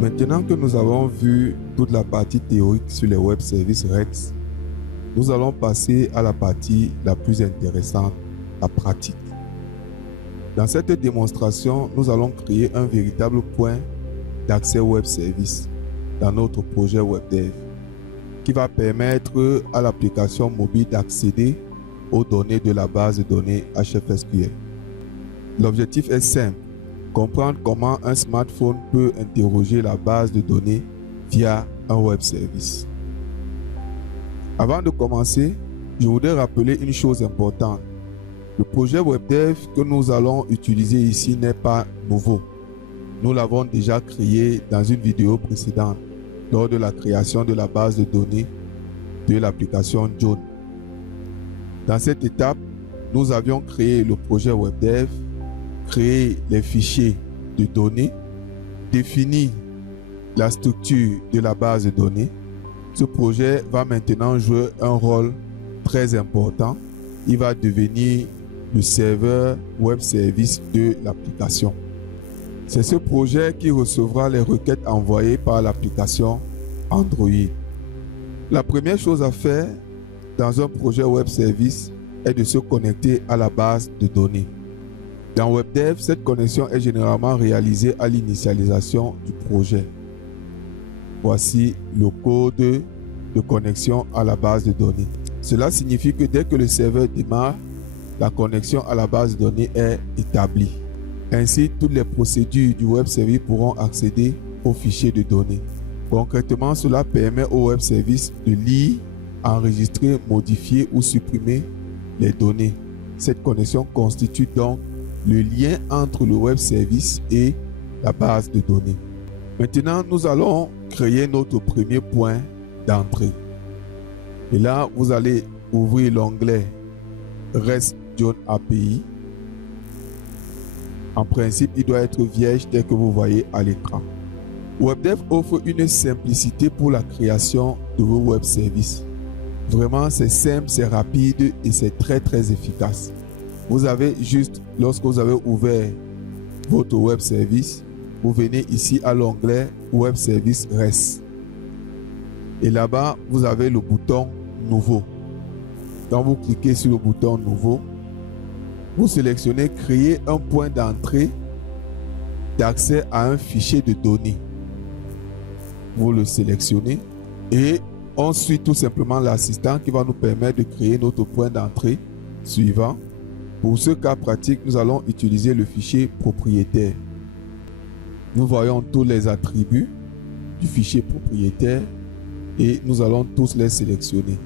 Maintenant que nous avons vu toute la partie théorique sur les web services REST, nous allons passer à la partie la plus intéressante, la pratique. Dans cette démonstration, nous allons créer un véritable point d'accès web service dans notre projet WebDev qui va permettre à l'application mobile d'accéder aux données de la base de données HFSQL. L'objectif est simple, comprendre comment un smartphone peut interroger la base de données via un web service. Avant de commencer, je voudrais rappeler une chose importante. Le projet WebDev que nous allons utiliser ici n'est pas nouveau. Nous l'avons déjà créé dans une vidéo précédente lors de la création de la base de données de l'application John. Dans cette étape, nous avions créé le projet WebDev, créé les fichiers de données, défini la structure de la base de données. Ce projet va maintenant jouer un rôle très important. Il va devenir le serveur web service de l'application. C'est ce projet qui recevra les requêtes envoyées par l'application Android. La première chose à faire dans un projet web service est de se connecter à la base de données. Dans WebDev, cette connexion est généralement réalisée à l'initialisation du projet. Voici le code de connexion à la base de données. Cela signifie que dès que le serveur démarre, la connexion à la base de données est établie. Ainsi, toutes les procédures du web service pourront accéder aux fichiers de données. Concrètement, cela permet au web service de lire, enregistrer, modifier ou supprimer les données. Cette connexion constitue donc le lien entre le web service et la base de données. Maintenant, nous allons créer notre premier point d'entrée. Et là, vous allez ouvrir l'onglet REST John API. En principe, il doit être vierge tel que vous voyez à l'écran. WebDev offre une simplicité pour la création de vos web services. Vraiment, c'est simple, c'est rapide et c'est très efficace. Vous avez juste, lorsque vous avez ouvert votre web service, vous venez ici à l'onglet Web Service REST. Et là-bas, vous avez le bouton Nouveau. Quand vous cliquez sur le bouton Nouveau, vous sélectionnez Créer un point d'entrée d'accès à un fichier de données. Vous le sélectionnez et on suit tout simplement l'assistant qui va nous permettre de créer notre point d'entrée suivant. Pour ce cas pratique, nous allons utiliser le fichier propriétaire. Nous voyons tous les attributs du fichier propriétaire et nous allons tous les sélectionner.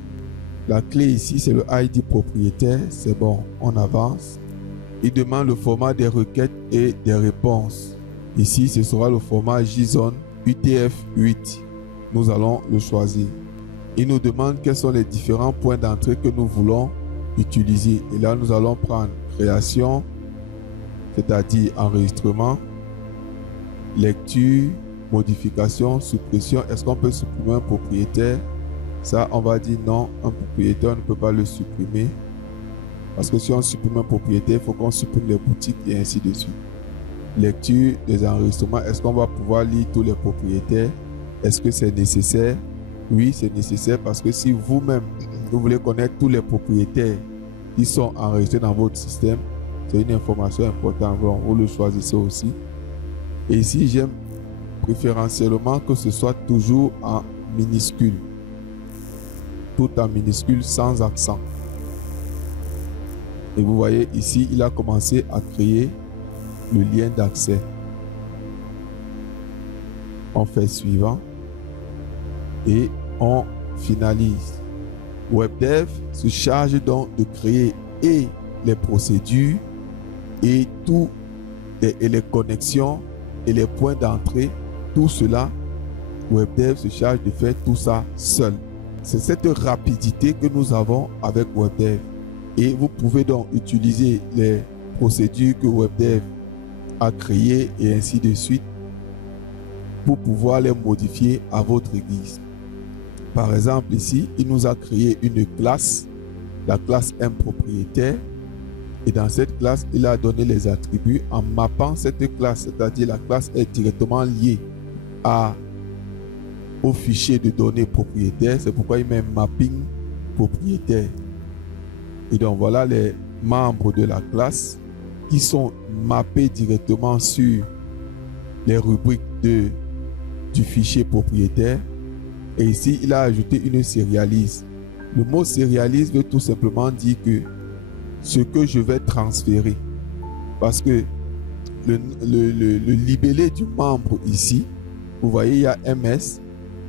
La clé ici, c'est le ID propriétaire. C'est bon, on avance. Il demande le format des requêtes et des réponses. Ici, ce sera le format JSON UTF-8. Nous allons le choisir. Il nous demande quels sont les différents points d'entrée que nous voulons utiliser. Et là, nous allons prendre création, c'est-à-dire enregistrement, lecture, modification, suppression. Est-ce qu'on peut supprimer un propriétaire? Ça, on va dire non, un propriétaire, on ne peut pas le supprimer. Parce que si on supprime un propriétaire, il faut qu'on supprime les boutiques et ainsi de suite. Lecture des enregistrements. Est-ce qu'on va pouvoir lire tous les propriétaires? Est-ce que c'est nécessaire? Oui, c'est nécessaire parce que si vous-même, vous voulez connaître tous les propriétaires qui sont enregistrés dans votre système, c'est une information importante. Bon, vous le choisissez aussi. Et ici, j'aime préférentiellement que ce soit toujours en minuscule. Tout en minuscule, sans accent. Et vous voyez ici, il a commencé à créer le lien d'accès. On fait suivant et on finalise. WebDev se charge donc de créer et les procédures et tout et les connexions et les points d'entrée. Tout cela, WebDev se charge de faire tout ça seul. C'est cette rapidité que nous avons avec WebDev. Et vous pouvez donc utiliser les procédures que WebDev a créées et ainsi de suite pour pouvoir les modifier à votre guise. Par exemple, ici, il nous a créé une classe, la classe M propriétaire. Et dans cette classe, il a donné les attributs en mappant cette classe, c'est-à-dire la classe est directement liée au fichier de données propriétaire. C'est pourquoi il met mapping propriétaire. Et donc voilà les membres de la classe qui sont mappés directement sur les rubriques du fichier propriétaire. Et ici, il a ajouté une sérialise. Le mot sérialise veut tout simplement dire que ce que je vais transférer, parce que le libellé du membre ici, vous voyez, il y a MS,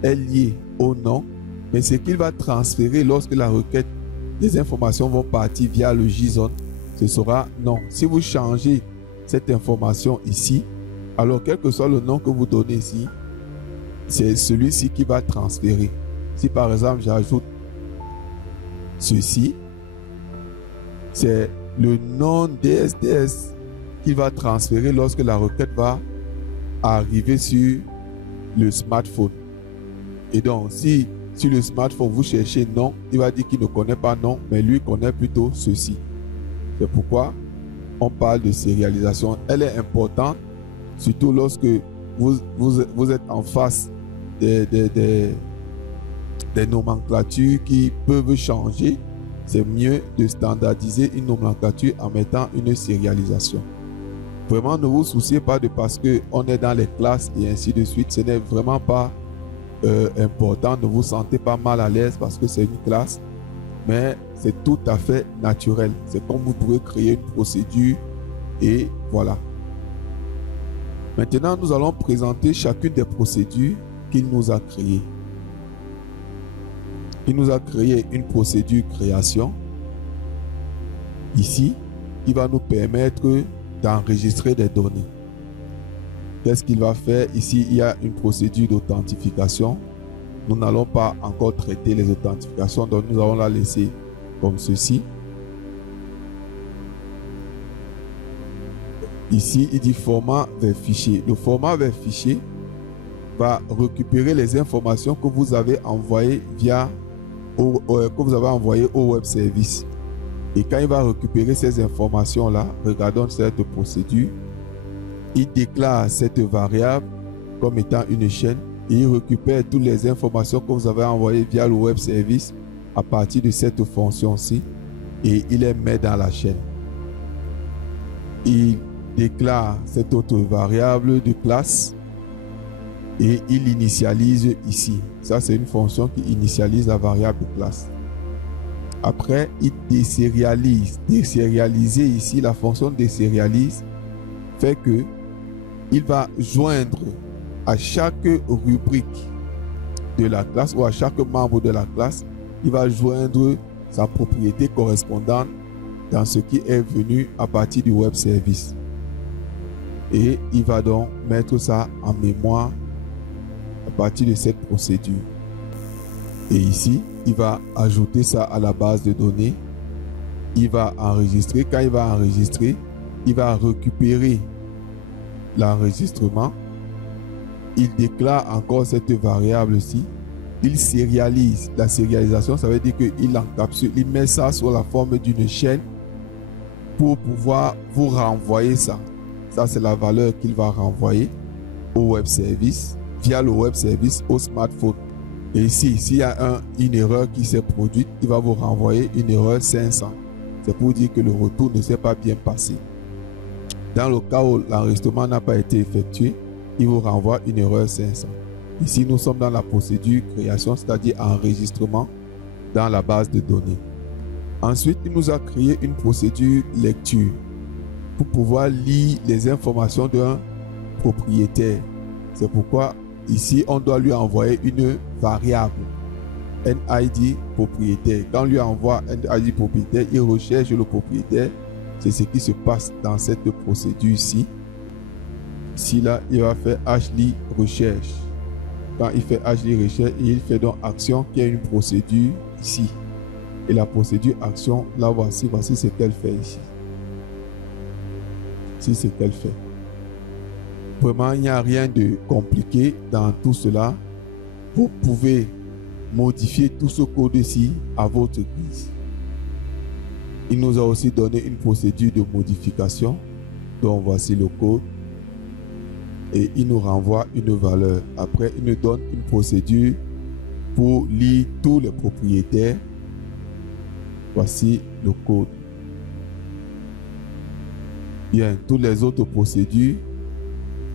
est lié au nom, mais ce qu'il va transférer lorsque la requête, les informations vont partir via le JSON, ce sera non. Si vous changez cette information ici, alors quel que soit le nom que vous donnez ici, c'est celui-ci qui va transférer. Si par exemple j'ajoute ceci, c'est le nom DSDS qui va transférer lorsque la requête va arriver sur le smartphone. Et donc si sur le smartphone vous cherchez nom, il va dire qu'il ne connaît pas nom, mais lui connaît plutôt ceci. C'est pourquoi on parle de sérialisation. Elle est importante, surtout lorsque vous êtes en face des nomenclatures qui peuvent changer. C'est mieux de standardiser une nomenclature en mettant une sérialisation. Vraiment, ne vous souciez pas de parce qu'on est dans les classes et ainsi de suite. Ce n'est vraiment pas important. Ne vous sentez pas mal à l'aise parce que c'est une classe. Mais c'est tout à fait naturel. C'est comme vous pouvez créer une procédure et voilà. Maintenant, nous allons présenter chacune des procédures qu'il nous a créées. Il nous a créé une procédure création. Ici, qui va nous permettre d'enregistrer des données. Qu'est-ce qu'il va faire? Ici, il y a une procédure d'authentification. Nous n'allons pas encore traiter les authentifications, donc nous allons la laisser comme ceci. Ici, il dit format vers fichier. Le format vers fichier va récupérer les informations que vous avez envoyées au web service. Et quand il va récupérer ces informations-là, regardons cette procédure, il déclare cette variable comme étant une chaîne et il récupère toutes les informations que vous avez envoyées via le web service à partir de cette fonction-ci et il les met dans la chaîne. Il déclare cette autre variable de classe et il initialise ici. Ça, c'est une fonction qui initialise la variable de classe. Après, il désérialise. Désérialiser ici, la fonction désérialise fait que il va joindre à chaque rubrique de la classe ou à chaque membre de la classe, il va joindre sa propriété correspondante dans ce qui est venu à partir du web service. Et il va donc mettre ça en mémoire à partir de cette procédure. Et ici, il va ajouter ça à la base de données. Il va enregistrer. Quand il va enregistrer, il va récupérer l'enregistrement. Il déclare encore cette variable-ci. Il sérialise. La sérialisation, ça veut dire qu'il encapsule, il met ça sous la forme d'une chaîne pour pouvoir vous renvoyer ça. Ça, c'est la valeur qu'il va renvoyer au web service, via le web service au smartphone. Et ici, s'il y a une erreur qui s'est produite, il va vous renvoyer une erreur 500. C'est pour dire que le retour ne s'est pas bien passé. Dans le cas où l'enregistrement n'a pas été effectué, il vous renvoie une erreur 500. Ici, nous sommes dans la procédure création, c'est-à-dire enregistrement dans la base de données. Ensuite, il nous a créé une procédure lecture pour pouvoir lire les informations d'un propriétaire. C'est pourquoi ici, on doit lui envoyer une variable NID propriétaire. Quand on lui envoie NID propriétaire, il recherche le propriétaire. C'est ce qui se passe dans cette procédure-ci. Ici, là, il va faire HLI recherche. Quand il fait HLI recherche, il fait donc action qui est une procédure ici. Et la procédure action, là, voici ce qu'elle fait ici. C'est ce qu'elle fait. Vraiment, il n'y a rien de compliqué dans tout cela. Vous pouvez modifier tout ce code-ci à votre guise. Il nous a aussi donné une procédure de modification. Donc, voici le code. et il nous renvoie une valeur. Après, il nous donne une procédure pour lire tous les propriétaires. Voici le code. Bien, toutes les autres procédures,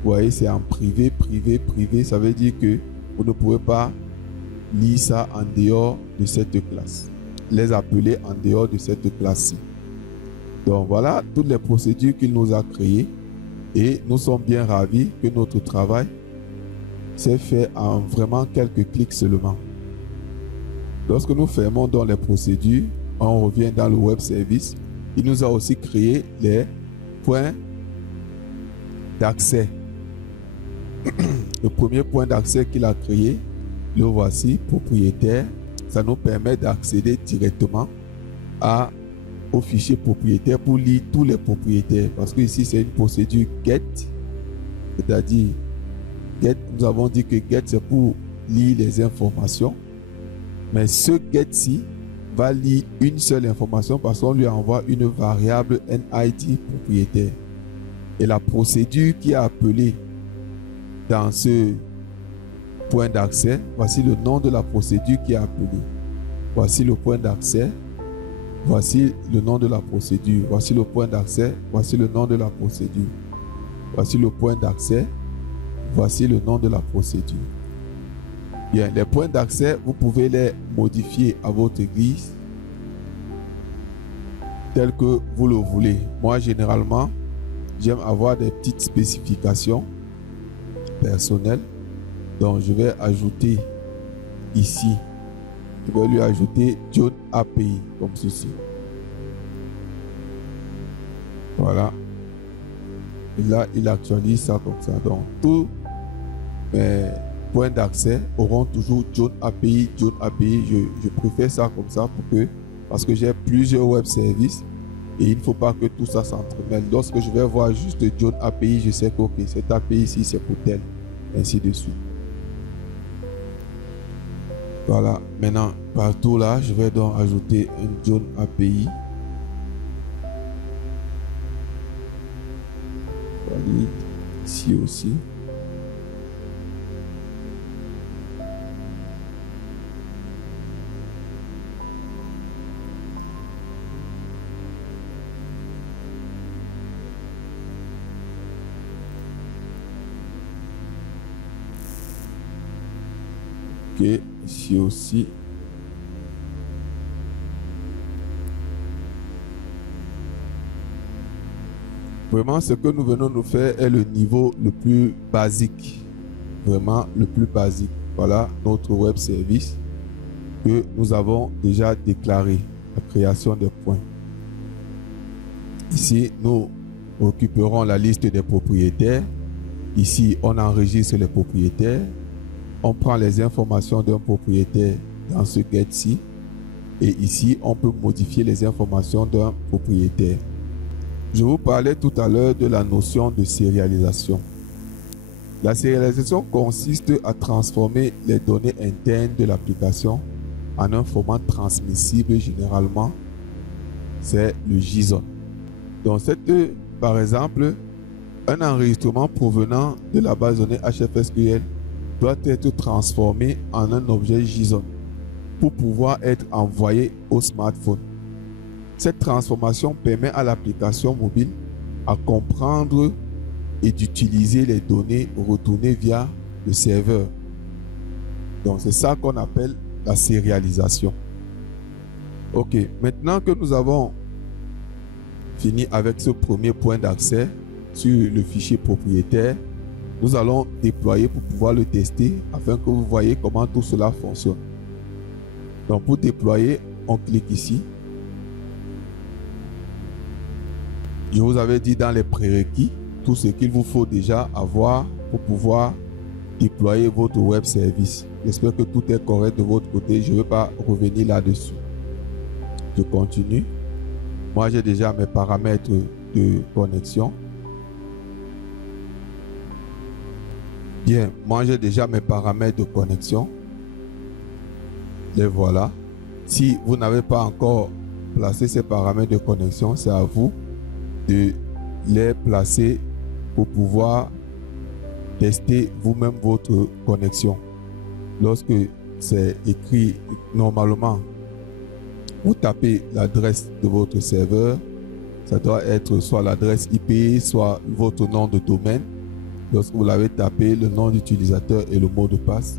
vous voyez, c'est en privé, privé, privé. Ça veut dire que vous ne pouvez pas lire ça en dehors de cette classe. Les appeler en dehors de cette classe-ci. Donc voilà toutes les procédures qu'il nous a créées. Et nous sommes bien ravis que notre travail s'est fait en vraiment quelques clics seulement. Lorsque nous fermons dans les procédures, on revient dans le web service. Il nous a aussi créé les points d'accès. Le premier point d'accès qu'il a créé, le voici, propriétaire. Ça nous permet d'accéder directement au fichier propriétaire pour lire tous les propriétaires. Parce que ici, c'est une procédure get. C'est-à-dire, get, nous avons dit que get, c'est pour lire les informations. Mais ce get-ci va lire une seule information parce qu'on lui envoie une variable NID propriétaire. Et la procédure qui est appelée dans ce point d'accès, voici le nom de la procédure qui est appelée. Voici le point d'accès. Voici le nom de la procédure. Voici le point d'accès. Voici le nom de la procédure. Voici le point d'accès. Voici le nom de la procédure. Bien, les points d'accès, vous pouvez les modifier à votre guise tel que vous le voulez. Moi, généralement, j'aime avoir des petites spécifications personnelles. Donc, je vais ajouter ici, je vais lui ajouter John API comme ceci. Voilà. Et là, il actualise ça comme ça. Donc, tous mes points d'accès auront toujours John API, John API. Je préfère ça comme ça parce que j'ai plusieurs web services et il ne faut pas que tout ça s'entremêle. Lorsque je vais voir juste John API, je sais que okay, cette API ici, c'est pour tel, ainsi de suite. Voilà, maintenant, partout là, je vais donc ajouter un John API. Valide, ici aussi. Ok, ici aussi. Vraiment, ce que nous venons de faire est le niveau le plus basique. Vraiment, le plus basique. Voilà notre web service que nous avons déjà déclaré, la création des points. Ici, nous occuperons la liste des propriétaires. Ici, on enregistre les propriétaires. On prend les informations d'un propriétaire dans ce get-ci. Et ici, on peut modifier les informations d'un propriétaire. Je vous parlais tout à l'heure de la notion de sérialisation. La sérialisation consiste à transformer les données internes de l'application en un format transmissible généralement. C'est le JSON. Donc, par exemple, un enregistrement provenant de la base de données HFSQL doit être transformé en un objet JSON pour pouvoir être envoyé au smartphone. Cette transformation permet à l'application mobile à comprendre et d'utiliser les données retournées via le serveur. Donc c'est ça qu'on appelle la sérialisation. Ok, maintenant que nous avons fini avec ce premier point d'accès sur le fichier propriétaire, nous allons déployer pour pouvoir le tester afin que vous voyez comment tout cela fonctionne. Donc pour déployer, on clique ici. Je vous avais dit dans les prérequis tout ce qu'il vous faut déjà avoir pour pouvoir déployer votre web service. J'espère que tout est correct de votre côté. Je ne vais pas revenir là-dessus. Je continue. Moi, j'ai déjà mes paramètres de connexion. Bien, moi j'ai déjà mes paramètres de connexion. Les voilà. Si vous n'avez pas encore placé ces paramètres de connexion, c'est à vous de les placer pour pouvoir tester vous-même votre connexion. Lorsque c'est écrit normalement, vous tapez l'adresse de votre serveur. Ça doit être soit l'adresse IP, soit votre nom de domaine. Lorsque vous l'avez tapé, le nom d'utilisateur et le mot de passe.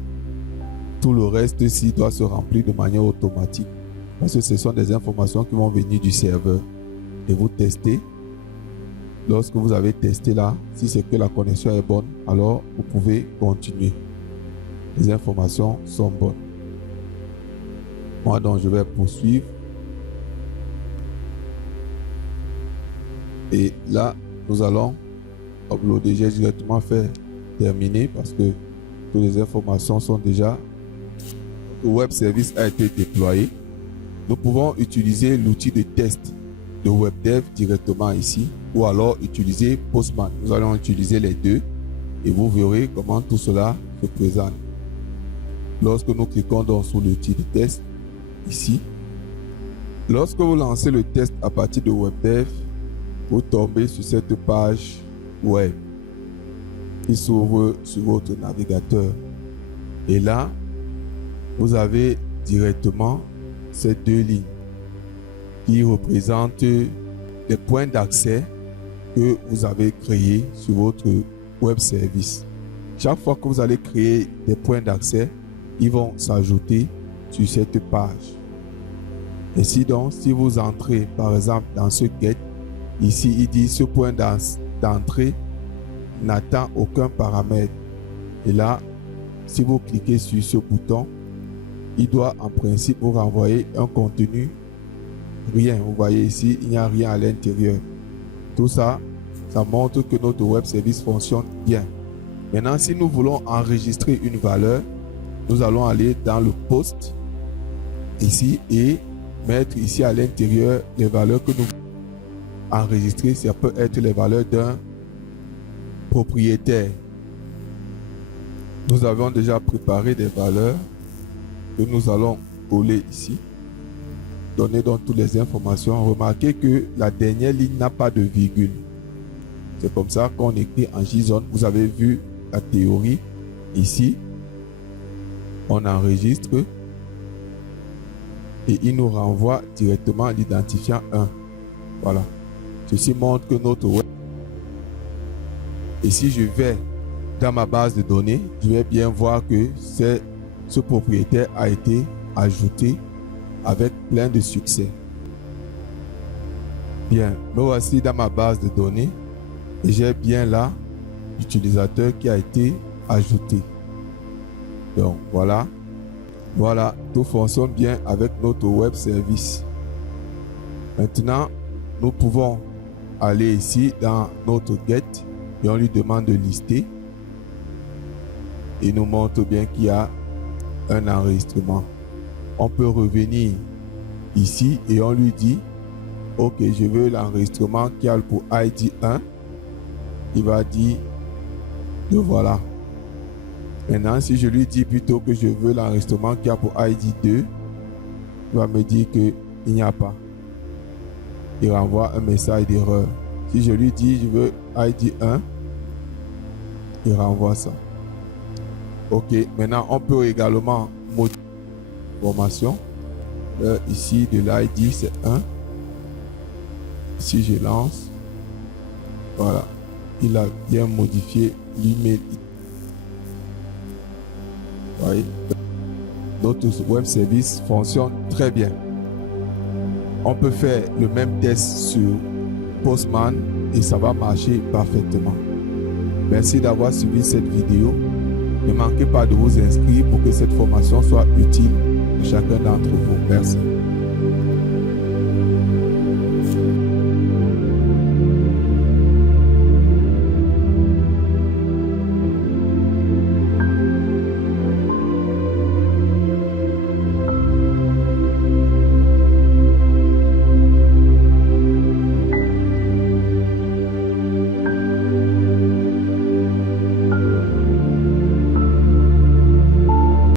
Tout le reste ici doit se remplir de manière automatique. Parce que ce sont des informations qui vont venir du serveur. Et vous testez. Lorsque vous avez testé là, si c'est que la connexion est bonne, alors vous pouvez continuer. Les informations sont bonnes. Moi donc je vais poursuivre. Et là, nous allons uploader. J'ai directement fait terminer parce que toutes les informations sont déjà. Le web service a été déployé. Nous pouvons utiliser l'outil de test de WebDev directement ici ou alors utiliser Postman. Nous allons utiliser les deux et vous verrez comment tout cela se présente. Lorsque nous cliquons donc sur l'outil de test ici, lorsque vous lancez le test à partir de WebDev, vous tombez sur cette page web qui s'ouvre sur votre navigateur. Et là, vous avez directement ces deux lignes qui représentent les points d'accès que vous avez créés sur votre web service. Chaque fois que vous allez créer des points d'accès, ils vont s'ajouter sur cette page. Ainsi donc, si vous entrez par exemple dans ce get, ici il dit ce point d'entrée n'atteint aucun paramètre. Et là, si vous cliquez sur ce bouton, il doit en principe vous renvoyer un contenu. Rien, vous voyez ici, il n'y a rien à l'intérieur. Tout ça, ça montre que notre web service fonctionne bien. Maintenant, si nous voulons enregistrer une valeur, nous allons aller dans le post ici et mettre ici à l'intérieur les valeurs que nous enregistrer. Ça peut être les valeurs d'un propriétaire. Nous avons déjà préparé des valeurs que nous allons coller ici. Donner donc toutes les informations. Remarquez que la dernière ligne n'a pas de virgule. C'est comme ça qu'on écrit en JSON. Vous avez vu la théorie ici. On enregistre et il nous renvoie directement l'identifiant 1. Voilà. Ceci montre que notre web. Et si je vais dans ma base de données, je vais bien voir que ce propriétaire a été ajouté avec plein de succès. Bien, me voici dans ma base de données et j'ai bien là l'utilisateur qui a été ajouté. Donc voilà, tout fonctionne bien avec notre web service. Maintenant, nous pouvons aller ici dans notre get et on lui demande de lister. Il nous montre bien qu'il y a un enregistrement. On peut revenir ici et on lui dit ok, je veux l'enregistrement qui a pour ID 1. Il va dire que voilà. Maintenant, si je lui dis plutôt que je veux l'enregistrement qui a pour ID 2, il va me dire qu'il n'y a pas. Il renvoie un message d'erreur. Si je lui dis je veux ID 1, il renvoie ça. Ok, maintenant on peut également modifier l'information. Ici de l'ID c'est 1. Si je lance, voilà, il a bien modifié l'email. Voyez, notre web service fonctionne très bien. On peut faire le même test sur Postman et ça va marcher parfaitement. Merci d'avoir suivi cette vidéo. Ne manquez pas de vous inscrire pour que cette formation soit utile à chacun d'entre vous. Merci.